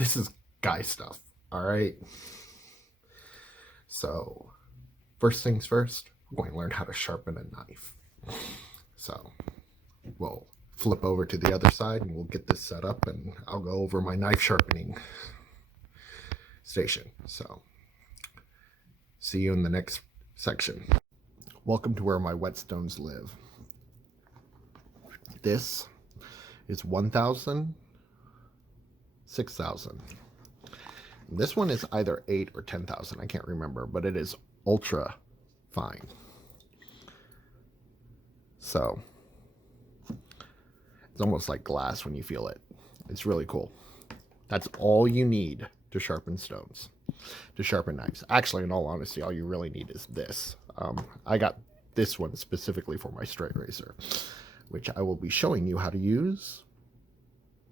This is guy stuff, all right? So, first things first, we're going to learn how to sharpen a knife. So, we'll flip over to the other side and we'll get this set up and I'll go over my knife sharpening station. So, see you in the next section. Welcome to where my whetstones live. This is 1,000, 6,000. This one is either 8 or 10,000. I can't remember, but it is ultra fine. So it's almost like glass when you feel it. It's really cool. That's all you need to sharpen stones, to sharpen knives. Actually, in all honesty, all you really need is this. I got this one specifically for my straight razor, which I will be showing you how to use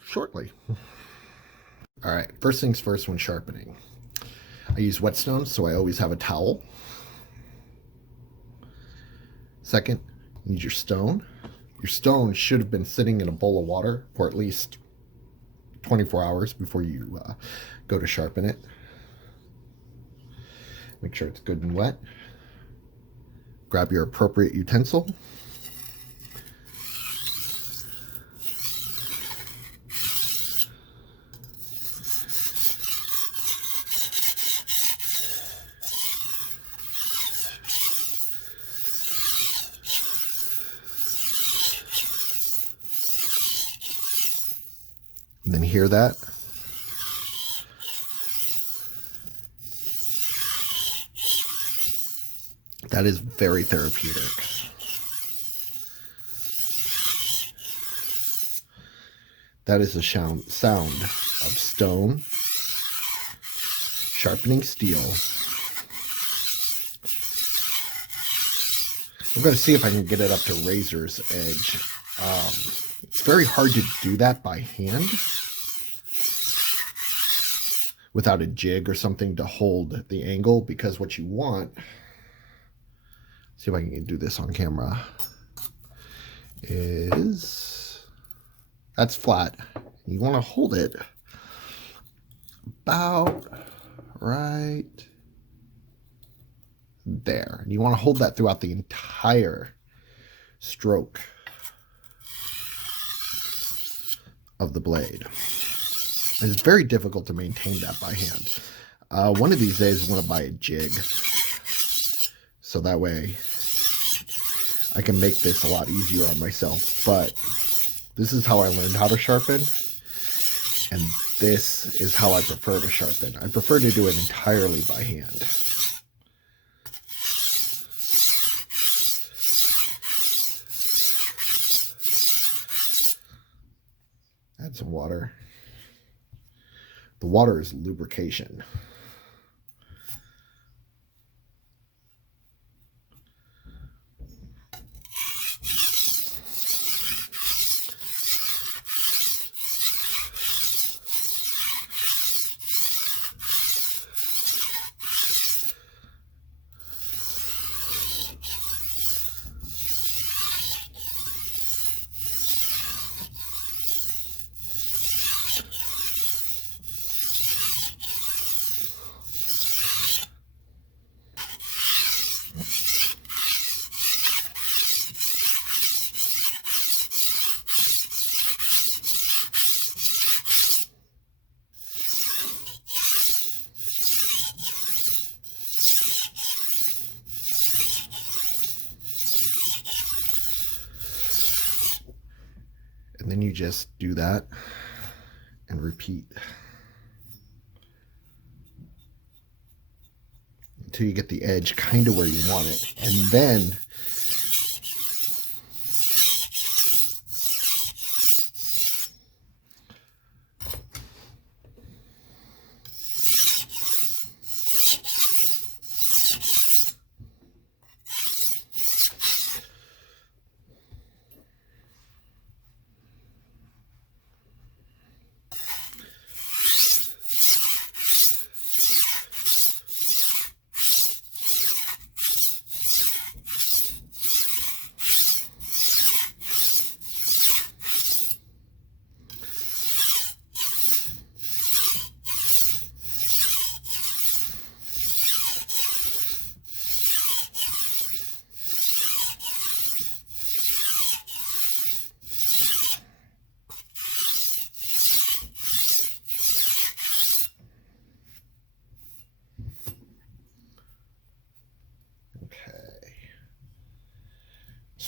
shortly. All right, first things first when sharpening. I use whetstones, so I always have a towel. Second, you need your stone. Your stone should have been sitting in a bowl of water for at least 24 hours before you go to sharpen it. Make sure it's good and wet. Grab your appropriate utensil. And then hear that? That is very therapeutic. That is the sound of stone sharpening steel. I'm going to see if I can get it up to razor's edge. It's very hard to do that by hand without a jig or something to hold the angle, because what you want, see if I can do this on camera, is that's flat. You want to hold it about right there. You want to hold that throughout the entire stroke of the blade. It's very difficult to maintain that by hand. One of these days I'm going to buy a jig, so that way I can make this a lot easier on myself. But this is how I learned how to sharpen, and this is how I prefer to sharpen. I prefer to do it entirely by hand. Add some water. The water is lubrication. And then you just do that and repeat until you get the edge kind of where you want it. And then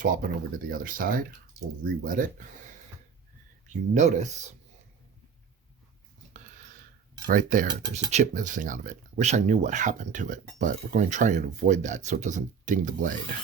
swapping over to the other side. We'll re-wet it. If you notice, right there's a chip missing out of it. I wish I knew what happened to it, but we're going to try and avoid that so it doesn't ding the blade.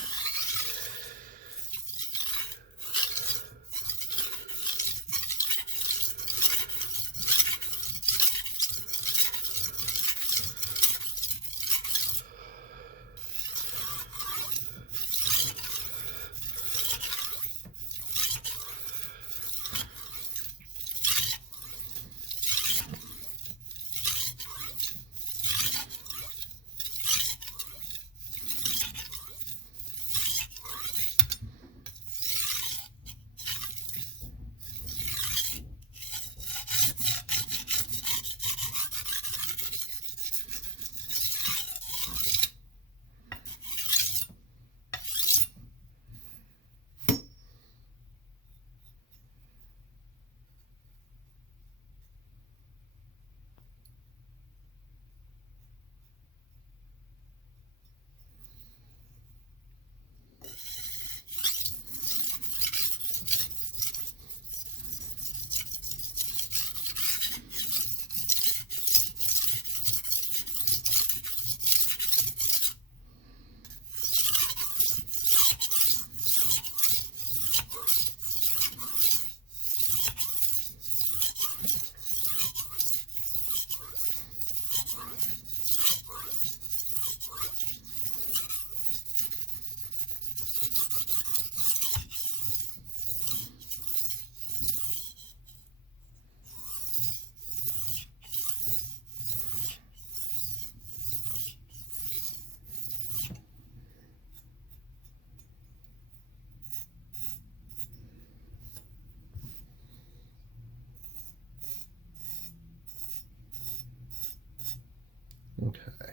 Okay.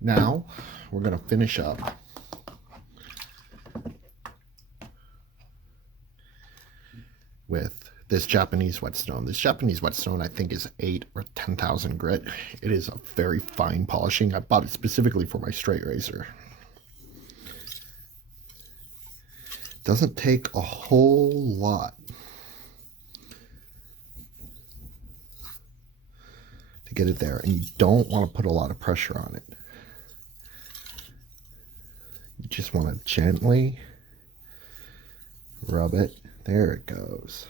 Now we're going to finish up with this Japanese whetstone. This Japanese whetstone I think is 8 or 10,000 grit. It is a very fine polishing. I bought it specifically for my straight razor. Doesn't take a whole lot to get it there, and you don't want to put a lot of pressure on it. You just want to gently rub it. There it goes.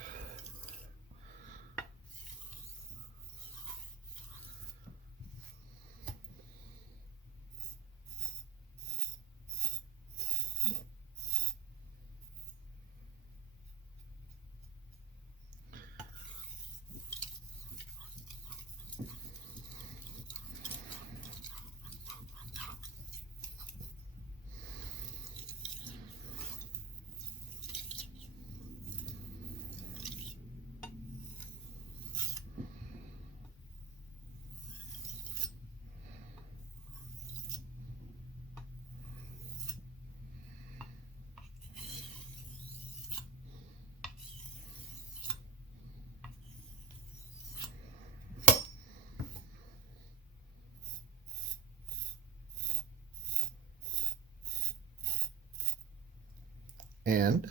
And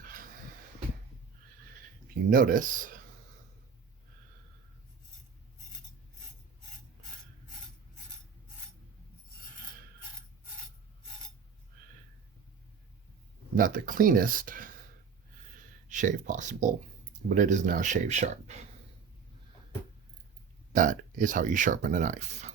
if you notice, not the cleanest shave possible, but it is now shave sharp. That is how you sharpen a knife.